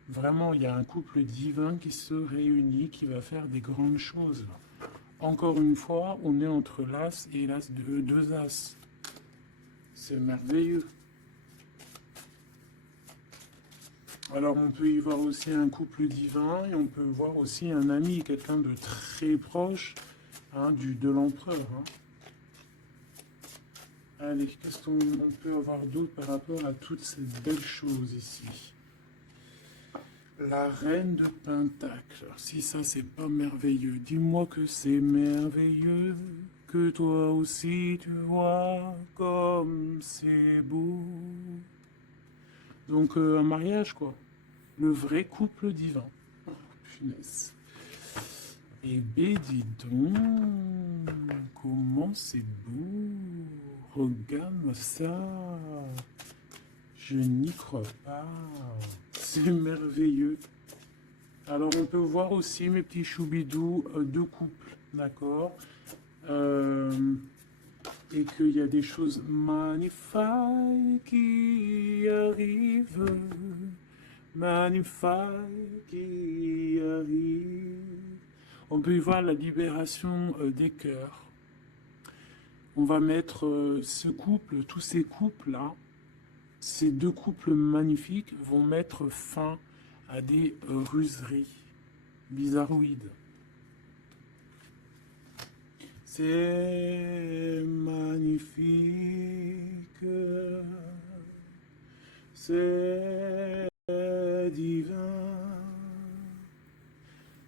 Vraiment, il y a un couple divin qui se réunit, qui va faire des grandes choses. Encore une fois, on est entre l'as et l'as de deux as. C'est merveilleux. Alors, on peut y voir aussi un couple divin et on peut voir aussi un ami, quelqu'un de très proche, hein, de l'empereur, hein. Allez, qu'est-ce qu'on peut avoir d'autre par rapport à toutes ces belles choses ici? La reine de Pentacle. Si ça, c'est pas merveilleux, dis-moi que c'est merveilleux, que toi aussi tu vois comme c'est beau. Donc, un mariage, quoi. Le vrai couple divin. Oh, punaise. Eh bien, dis donc, comment c'est beau. Regarde-moi ça. Je n'y crois pas. C'est merveilleux. Alors, on peut voir aussi, mes petits choubidous, deux couples. d'accord, et qu'il y a des choses magnifiques qui arrivent, magnifiques qui arrivent. On peut y voir la libération des cœurs. On va mettre ce couple, tous ces couples-là, ces deux couples magnifiques vont mettre fin à des ruseries bizarroïdes. C'est magnifique, c'est divin,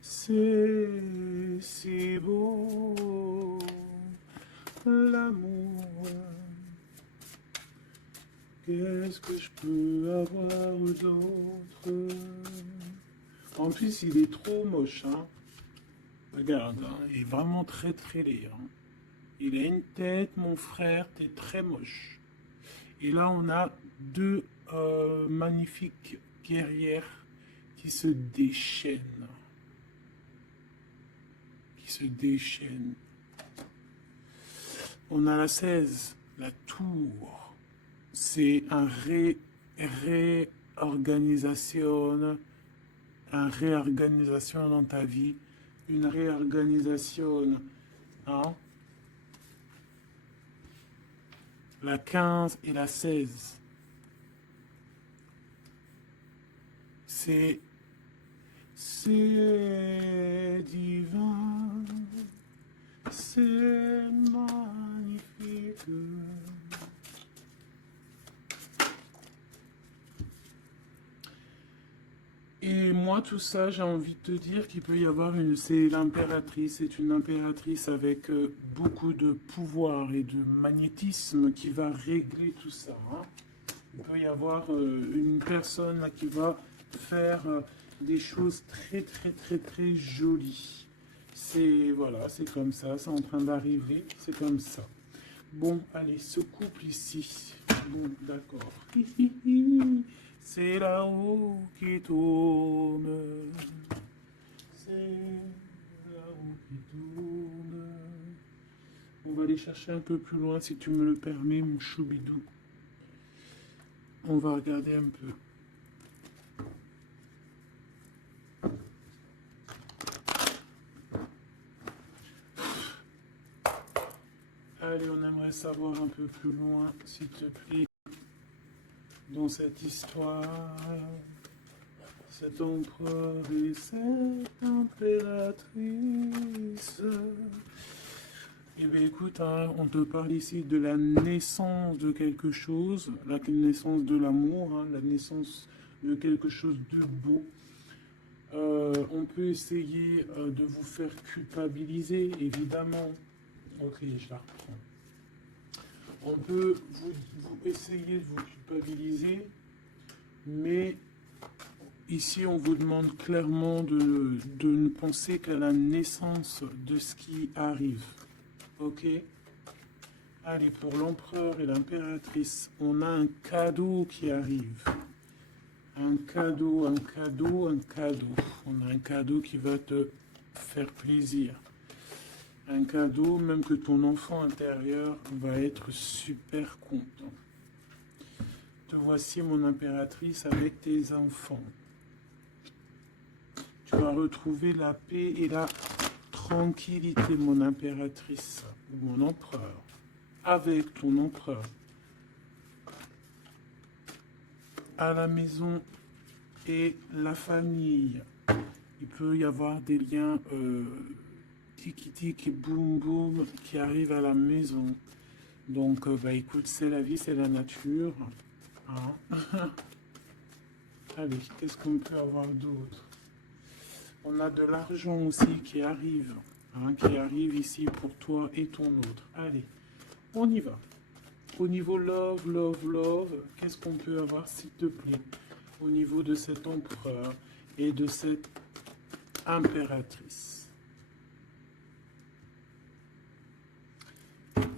c'est si beau, l'amour. Qu'est-ce que je peux avoir d'autre? En plus, il est trop moche, hein. Regarde, hein, il est vraiment très très laid. Hein. Il a une tête, mon frère, t'es très moche. Et là, on a deux magnifiques guerrières qui se déchaînent. Qui se déchaînent. On a la 16, la tour. C'est un réorganisation dans ta vie, une réorganisation, hein? La 15 et la 16, c'est divin, c'est magnifique. Et moi, tout ça, j'ai envie de te dire qu'il peut y avoir c'est l'impératrice, c'est une impératrice avec beaucoup de pouvoir et de magnétisme qui va régler tout ça. Hein. Il peut y avoir une personne là, qui va faire des choses très, très, très, très jolies. Voilà, c'est comme ça, c'est en train d'arriver, c'est comme ça. Bon, allez, ce couple ici. Bon, d'accord. C'est là-haut qui tourne. C'est là-haut qui tourne. On va aller chercher un peu plus loin, si tu me le permets, mon choubidou. On va regarder un peu. Allez, on aimerait savoir un peu plus loin, s'il te plaît, dans cette histoire. Cet empereur et cette impératrice. Eh bien, écoute, hein, on te parle ici de la naissance de quelque chose, la naissance de l'amour, hein, la naissance de quelque chose de beau. On peut essayer de vous faire culpabiliser, évidemment. Ok, je la reprends. On peut vous essayer de vous culpabiliser, mais ici on vous demande clairement de ne penser qu'à la naissance de ce qui arrive. Ok? Allez, pour l'empereur et l'impératrice, on a un cadeau qui arrive. Un cadeau, un cadeau, un cadeau. On a un cadeau qui va te faire plaisir. Un cadeau, même que ton enfant intérieur va être super content. Te voici, mon impératrice, avec tes enfants. Tu vas retrouver la paix et la tranquillité, mon impératrice, ou mon empereur, avec ton empereur. À la maison et la famille. Il peut y avoir des liens tiki-tiki, boum-boum qui arrivent à la maison. Donc, bah, écoute, c'est la vie, c'est la nature. Hein. Allez, qu'est-ce qu'on peut avoir d'autre? On a de l'argent aussi qui arrive. Hein, qui arrive ici pour toi et ton autre. Allez, on y va. Au niveau love, love, love, qu'est-ce qu'on peut avoir, s'il te plaît? Au niveau de cet empereur et de cette impératrice.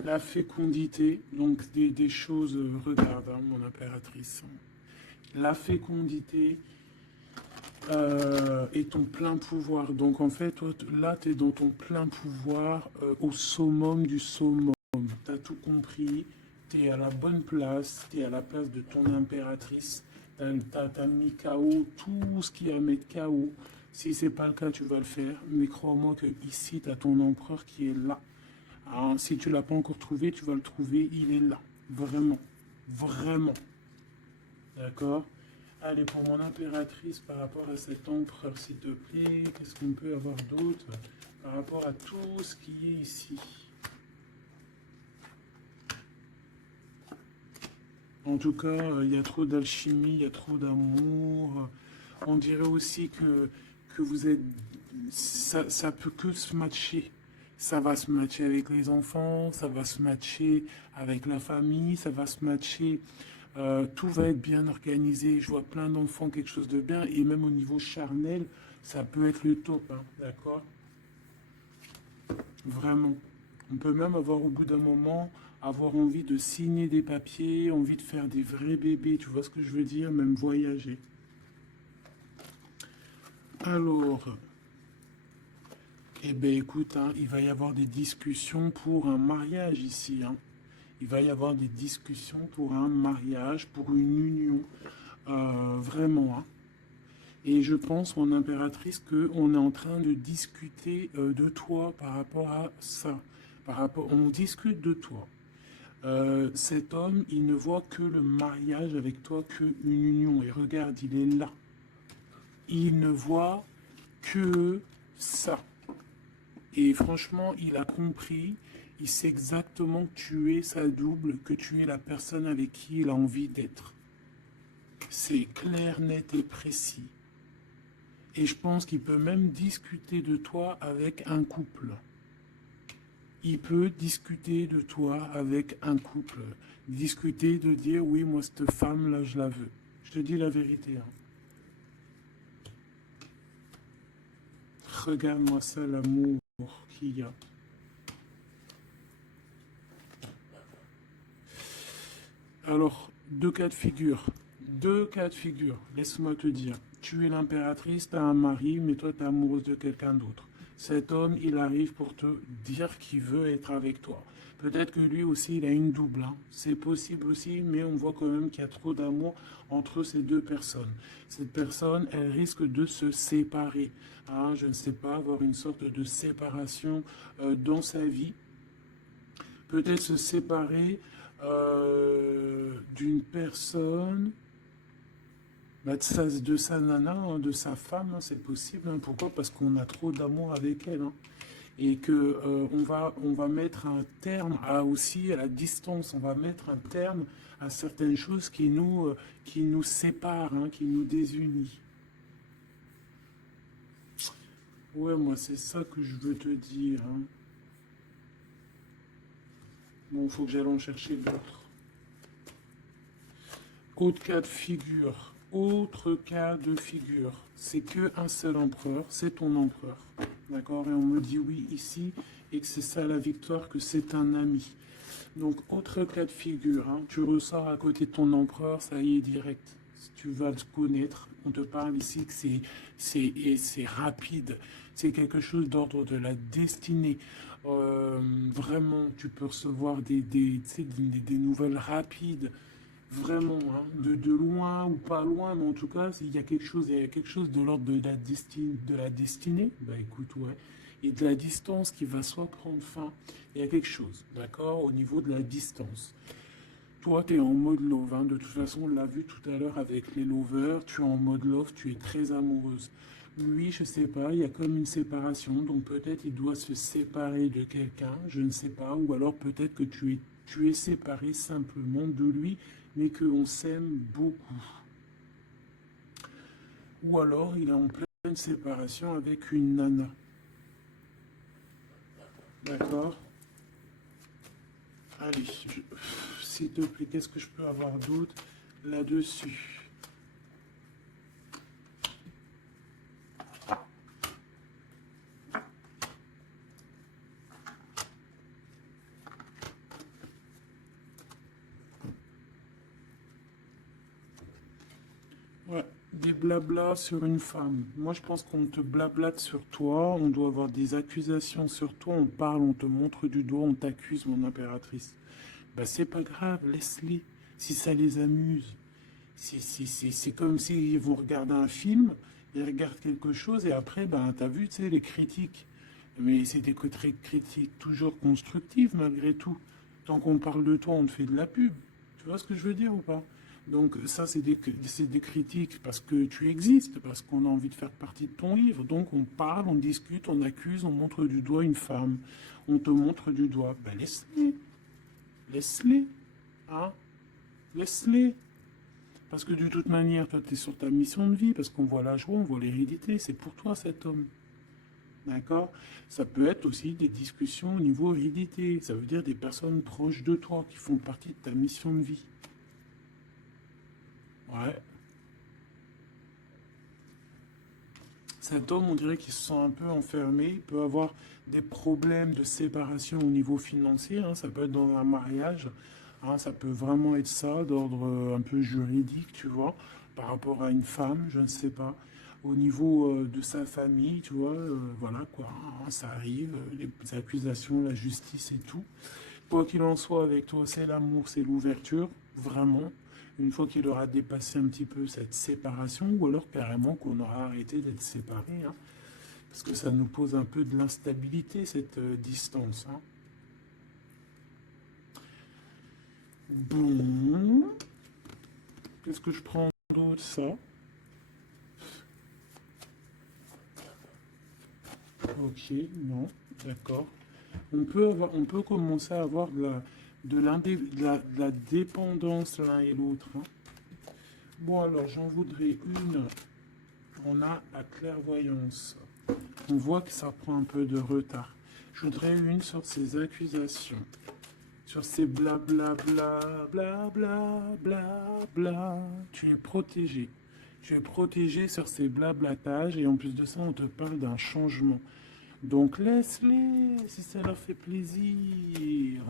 La fécondité, donc des choses, regarde, hein, mon impératrice. La fécondité et ton plein pouvoir. Donc en fait, toi, là, tu es dans ton plein pouvoir au summum du summum. Tu as tout compris, tu es à la bonne place, tu es à la place de ton impératrice. Tu as mis KO tout ce qui est à mettre KO. Si c'est pas le cas, tu vas le faire. Mais crois-moi que ici, tu as ton empereur qui est là. Alors, si tu l'as pas encore trouvé, tu vas le trouver. Il est là. Vraiment. Vraiment. D'accord? Allez, pour mon impératrice, par rapport à cet empereur, s'il te plaît, qu'est-ce qu'on peut avoir d'autre par rapport à tout ce qui est ici? En tout cas, il y a trop d'alchimie, il y a trop d'amour. On dirait aussi que vous êtes... Ça peut que se matcher. Ça va se matcher avec les enfants, ça va se matcher avec la famille, ça va se matcher. Tout va être bien organisé. Je vois plein d'enfants, quelque chose de bien. Et même au niveau charnel, ça peut être le top. Hein, d'accord? Vraiment. On peut même avoir au bout d'un moment, avoir envie de signer des papiers, envie de faire des vrais bébés. Tu vois ce que je veux dire? Même voyager. Alors, eh bien écoute, hein, il va y avoir des discussions pour un mariage ici. Hein. Il va y avoir des discussions pour un mariage, pour une union. Vraiment. Hein. Et je pense, mon impératrice, qu'on est en train de discuter de toi par rapport à ça. On discute de toi. Cet homme, il ne voit que le mariage avec toi, qu'une union. Et regarde, il est là. Il ne voit que ça. Et franchement, il a compris, il sait exactement que tu es sa double, que tu es la personne avec qui il a envie d'être. C'est clair, net et précis. Et je pense qu'il peut même discuter de toi avec un couple. Il peut discuter de toi avec un couple. Discuter de dire, oui, moi, cette femme-là, je la veux. Je te dis la vérité. Hein. Regarde-moi ça, l'amour qu'il y a. Alors, deux cas de figure. Deux cas de figure. Laisse-moi te dire. Tu es l'impératrice, tu as un mari, mais toi, tu es amoureuse de quelqu'un d'autre. Cet homme, il arrive pour te dire qu'il veut être avec toi. Peut-être que lui aussi, il a une double. Hein. C'est possible aussi, mais on voit quand même qu'il y a trop d'amour entre ces deux personnes. Cette personne, elle risque de se séparer. Hein, je ne sais pas, avoir une sorte de séparation dans sa vie. Peut-être se séparer d'une personne, bah, de sa nana, hein, de sa femme, hein, c'est possible. Hein. Pourquoi? Parce qu'on a trop d'amour avec elle. Hein. Et que on va mettre un terme aussi à la distance. On va mettre un terme à certaines choses qui nous séparent, hein, qui nous désunissent. Ouais, moi, c'est ça que je veux te dire. Hein. Bon, il faut que j'aille en chercher d'autres. Autre cas de figure. Autre cas de figure. C'est qu'un seul empereur, c'est ton empereur. D'accord? Et on me dit oui ici, et que c'est ça la victoire, que c'est un ami. Donc, autre cas de figure. Hein, tu ressors à côté de ton empereur, ça y est, direct. Si tu vas le connaître, on te parle ici que c'est rapide. C'est quelque chose d'ordre de la destinée. Vraiment, tu peux recevoir des nouvelles rapides. Vraiment, hein, de loin ou pas loin, mais en tout cas, il y a quelque chose de l'ordre de la destinée, bah écoute, ouais, et de la distance qui va soit prendre fin, il y a quelque chose, d'accord, au niveau de la distance. Toi, tu es en mode love, hein, de toute façon, on l'a vu tout à l'heure avec les lovers, tu es en mode love, tu es très amoureuse. Lui, je sais pas, il y a comme une séparation, donc peut-être il doit se séparer de quelqu'un, je ne sais pas, ou alors peut-être que tu es séparé simplement de lui, mais qu'on s'aime beaucoup. Ou alors il est en pleine séparation avec une nana. D'accord? Allez, s'il te plaît, qu'est-ce que je peux avoir d'autre là-dessus? Ouais, des blabla sur une femme. Moi, je pense qu'on te blablate sur toi, on doit avoir des accusations sur toi, on parle, on te montre du doigt, on t'accuse, mon impératrice. Bah, c'est pas grave, laisse-les, si ça les amuse. C'est comme s'ils vont regarder un film, ils regardent quelque chose et après, ben, t'as vu, tu sais, les critiques. Mais c'est des critiques toujours constructives malgré tout. Tant qu'on parle de toi, on te fait de la pub. Tu vois ce que je veux dire ou pas? Donc ça, c'est des critiques parce que tu existes, parce qu'on a envie de faire partie de ton livre. Donc on parle, on discute, on accuse, on montre du doigt une femme. On te montre du doigt. Ben laisse-les. Laisse-les. Hein? Laisse-les. Parce que de toute manière, toi, tu es sur ta mission de vie, parce qu'on voit la joie, on voit l'hérédité. C'est pour toi cet homme. D'accord? Ça peut être aussi des discussions au niveau hérédité. Ça veut dire des personnes proches de toi qui font partie de ta mission de vie. Ouais. Cet homme, on dirait qu'il se sent un peu enfermé. Il peut avoir des problèmes de séparation au niveau financier. Hein. Ça peut être dans un mariage. Hein. Ça peut vraiment être ça, d'ordre un peu juridique, tu vois, par rapport à une femme, je ne sais pas. Au niveau de sa famille, tu vois, voilà quoi. Hein, ça arrive, les accusations, la justice et tout. Quoi qu'il en soit, avec toi, c'est l'amour, c'est l'ouverture, vraiment. Une fois qu'il aura dépassé un petit peu cette séparation, ou alors carrément qu'on aura arrêté d'être séparés, hein, parce que ça nous pose un peu de l'instabilité, cette distance. Hein. Bon, qu'est-ce que je prends d'autre? Ça. Ok, non, d'accord. On peut commencer à avoir de la dépendance l'un et l'autre. Hein. Bon, alors j'en voudrais une. On a la clairvoyance. On voit que ça prend un peu de retard. Je voudrais une sur ces accusations. Sur ces blablabla, blabla, blabla. Tu es protégé. Tu es protégé sur ces blablatages et en plus de ça, on te parle d'un changement. Donc laisse-les si ça leur fait plaisir.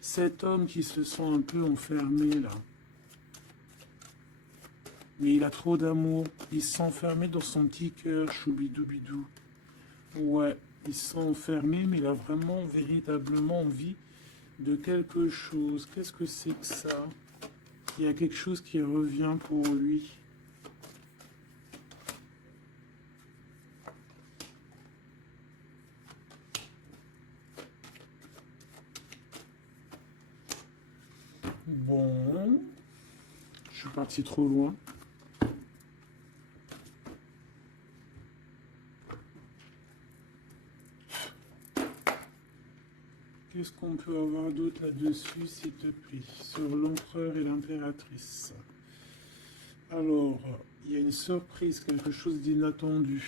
Cet homme qui se sent un peu enfermé là. Mais il a trop d'amour. Il se sent enfermé dans son petit cœur, choubidoubidou. Ouais, il se sent enfermé, mais il a vraiment, véritablement envie de quelque chose. Qu'est-ce que c'est que ça? Il y a quelque chose qui revient pour lui. Bon, je suis parti trop loin. Qu'est-ce qu'on peut avoir d'autre là-dessus, s'il te plaît, sur l'empereur et l'impératrice? Alors, il y a une surprise, quelque chose d'inattendu,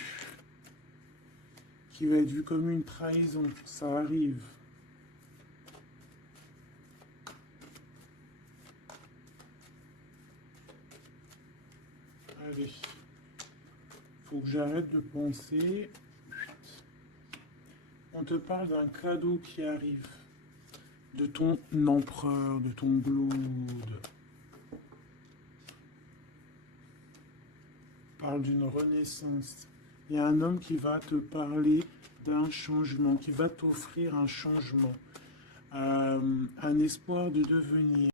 qui va être vu comme une trahison. Ça arrive. Allez, faut que j'arrête de penser. On te parle d'un cadeau qui arrive, de ton empereur, de ton Glaude. Parle d'une renaissance. Il y a un homme qui va te parler d'un changement, qui va t'offrir un changement, un espoir de devenir,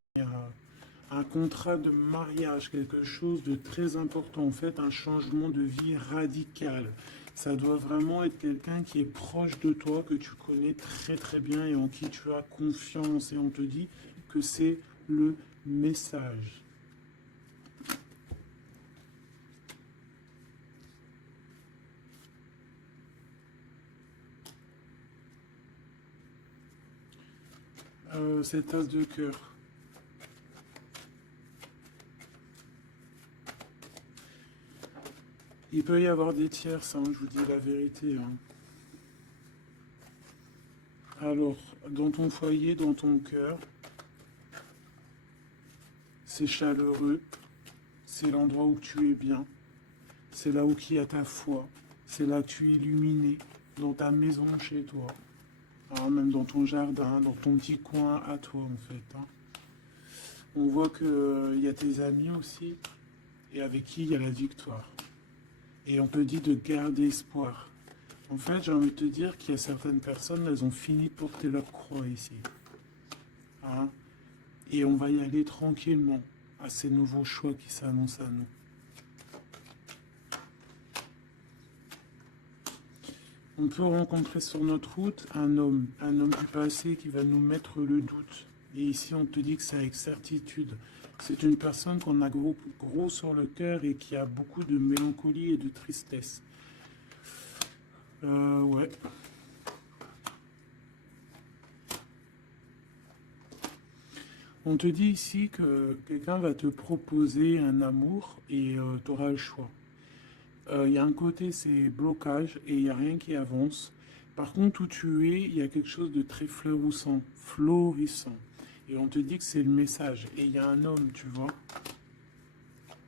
un contrat de mariage, quelque chose de très important, en fait, un changement de vie radical. Ça doit vraiment être quelqu'un qui est proche de toi, que tu connais très très bien et en qui tu as confiance. Et on te dit que c'est le message. Cette as de cœur. Il peut y avoir des tierces, hein, je vous dis la vérité. Hein. Alors, dans ton foyer, dans ton cœur, c'est chaleureux, c'est l'endroit où tu es bien, c'est là où il y a ta foi, c'est là que tu es illuminé, dans ta maison, chez toi, hein, même dans ton jardin, dans ton petit coin à toi en fait. Hein. On voit qu'il y a tes amis aussi, et avec qui il y a la victoire. Et on te dit de garder espoir. En fait, j'ai envie de te dire qu'il y a certaines personnes, elles ont fini de porter leur croix ici. Hein? Et on va y aller tranquillement à ces nouveaux choix qui s'annoncent à nous. On peut rencontrer sur notre route un homme du passé qui va nous mettre le doute. Et ici, on te dit que c'est avec certitude. C'est une personne qu'on a gros sur le cœur et qui a beaucoup de mélancolie et de tristesse. Ouais. On te dit ici que quelqu'un va te proposer un amour et tu auras le choix. Il y a un côté, c'est blocage et il n'y a rien qui avance. Par contre, où tu es, il y a quelque chose de très florissant. Et on te dit que c'est le message. Et il y a un homme, tu vois,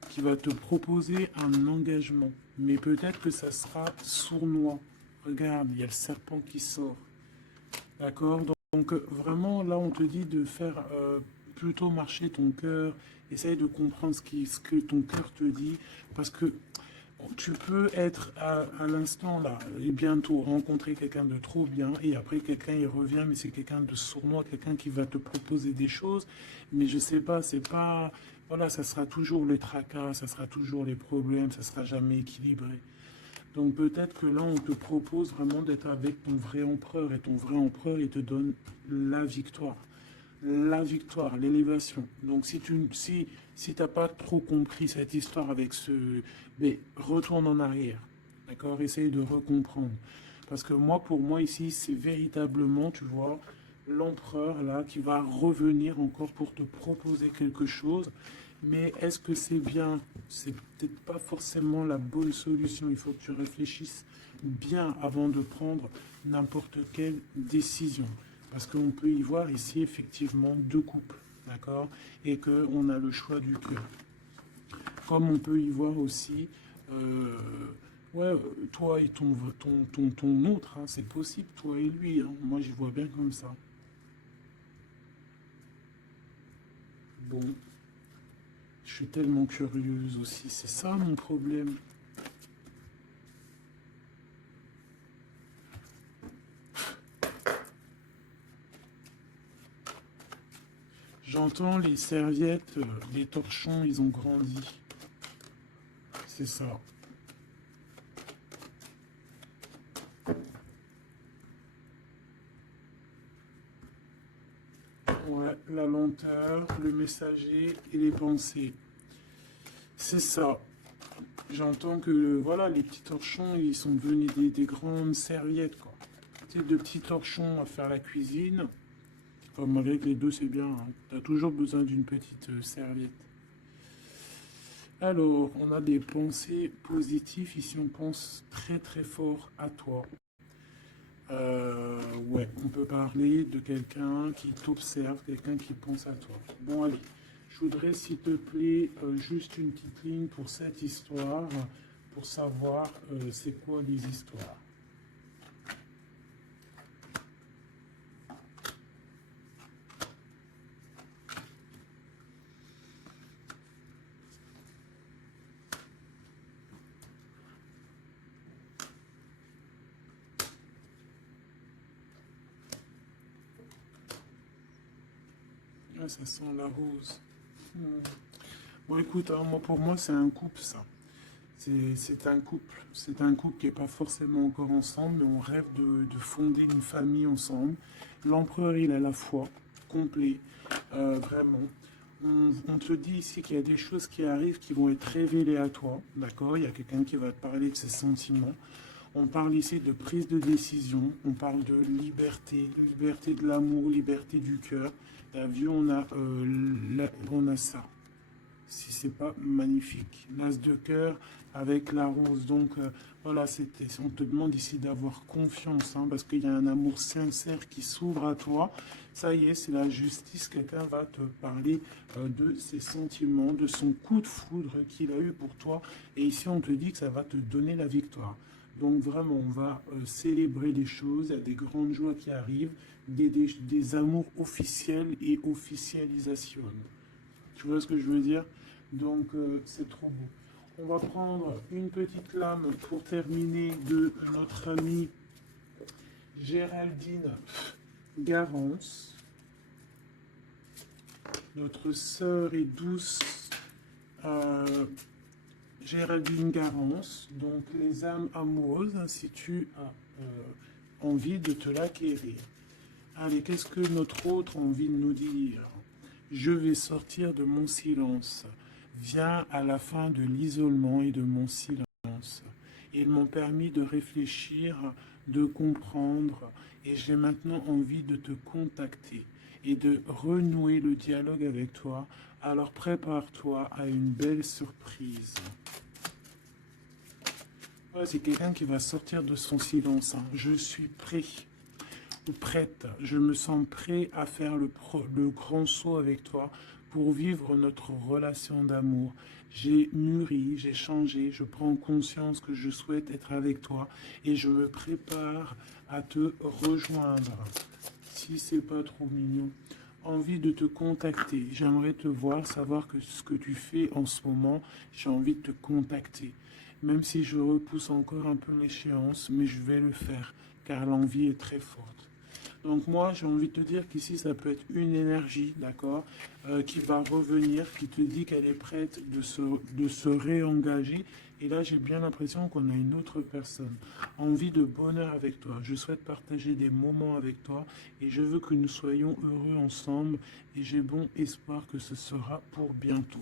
qui va te proposer un engagement. Mais peut-être que ça sera sournois. Regarde, il y a le serpent qui sort. D'accord? Donc, vraiment, là, on te dit de faire plutôt marcher ton cœur. Essaye de comprendre ce que ton cœur te dit. Parce que tu peux être à l'instant là et bientôt rencontrer quelqu'un de trop bien et après quelqu'un il revient mais c'est quelqu'un de sournois, quelqu'un qui va te proposer des choses mais je sais pas, c'est pas, voilà, ça sera toujours les tracas, ça sera toujours les problèmes, ça sera jamais équilibré. Donc peut-être que là on te propose vraiment d'être avec ton vrai empereur et ton vrai empereur il te donne la victoire. La victoire, l'élévation. Donc si t'as pas trop compris cette histoire avec ce... Mais retourne en arrière. D'accord? Essaye de recomprendre. Parce que moi, pour moi, ici, c'est véritablement, tu vois, l'empereur, là, qui va revenir encore pour te proposer quelque chose. Mais est-ce que c'est bien? C'est peut-être pas forcément la bonne solution. Il faut que tu réfléchisses bien avant de prendre n'importe quelle décision. Parce qu'on peut y voir ici effectivement deux couples, d'accord? Et qu'on a le choix du cœur. Comme on peut y voir aussi, ouais, toi et ton autre, hein, c'est possible, toi et lui. Hein. Moi, j'y vois bien comme ça. Bon, je suis tellement curieuse aussi, c'est ça mon problème. J'entends les serviettes, les torchons, ils ont grandi. C'est ça. Ouais, la lenteur, le messager et les pensées. C'est ça. J'entends que voilà, les petits torchons, ils sont devenus des grandes serviettes, quoi. Tu sais, de petits torchons à faire la cuisine. Comme avec les deux, c'est bien. Hein. Tu as toujours besoin d'une petite serviette. Alors, on a des pensées positives. Ici, on pense très très fort à toi. Ouais, on peut parler de quelqu'un qui t'observe, quelqu'un qui pense à toi. Bon, allez, je voudrais, s'il te plaît, juste une petite ligne pour cette histoire, pour savoir c'est quoi les histoires. Ah, ça sent la rose. Hmm. Bon, écoute, hein, moi, pour moi, c'est un couple, ça. C'est un couple. C'est un couple qui n'est pas forcément encore ensemble, mais on rêve de fonder une famille ensemble. L'empereur, il a la foi, complet, vraiment. On te dit ici qu'il y a des choses qui arrivent qui vont être révélées à toi, d'accord? Il y a quelqu'un qui va te parler de ses sentiments. On parle ici de prise de décision, on parle de liberté, liberté de l'amour, liberté du cœur. T'as vu, on a ça. Si c'est pas magnifique. L'as de cœur avec la rose. Donc voilà, on te demande ici d'avoir confiance, hein, parce qu'il y a un amour sincère qui s'ouvre à toi. Ça y est, c'est la justice. Quelqu'un va te parler de ses sentiments, de son coup de foudre qu'il a eu pour toi. Et ici, on te dit que ça va te donner la victoire. Donc vraiment, on va célébrer les choses. Il y a des grandes joies qui arrivent, des amours officiels et officialisation. Tu vois ce que je veux dire? Donc, c'est trop beau. On va prendre une petite lame pour terminer de notre amie Géraldine Garance, notre sœur et douce Géraldine Garance. Donc, les âmes amoureuses, hein, si tu as envie de te l'acquérir. Allez, qu'est-ce que notre autre a envie de nous dire? Je vais sortir de mon silence. Viens à la fin de l'isolement et de mon silence. Ils m'ont permis de réfléchir, de comprendre, et j'ai maintenant envie de te contacter et de renouer le dialogue avec toi. Alors prépare-toi à une belle surprise. Ouais, c'est quelqu'un qui va sortir de son silence, hein. Je suis prêt ou prête. Je me sens prêt à faire le grand saut avec toi pour vivre notre relation d'amour. J'ai mûri, j'ai changé, je prends conscience que je souhaite être avec toi et je me prépare à te rejoindre. Si c'est pas trop mignon. Envie de te contacter. J'aimerais te voir, savoir que ce que tu fais en ce moment, j'ai envie de te contacter. Même si je repousse encore un peu l'échéance, mais je vais le faire, car l'envie est très forte. Donc moi, j'ai envie de te dire qu'ici, ça peut être une énergie, d'accord, qui va revenir, qui te dit qu'elle est prête de se réengager. Et là, j'ai bien l'impression qu'on a une autre personne. Envie de bonheur avec toi. Je souhaite partager des moments avec toi et je veux que nous soyons heureux ensemble. Et j'ai bon espoir que ce sera pour bientôt.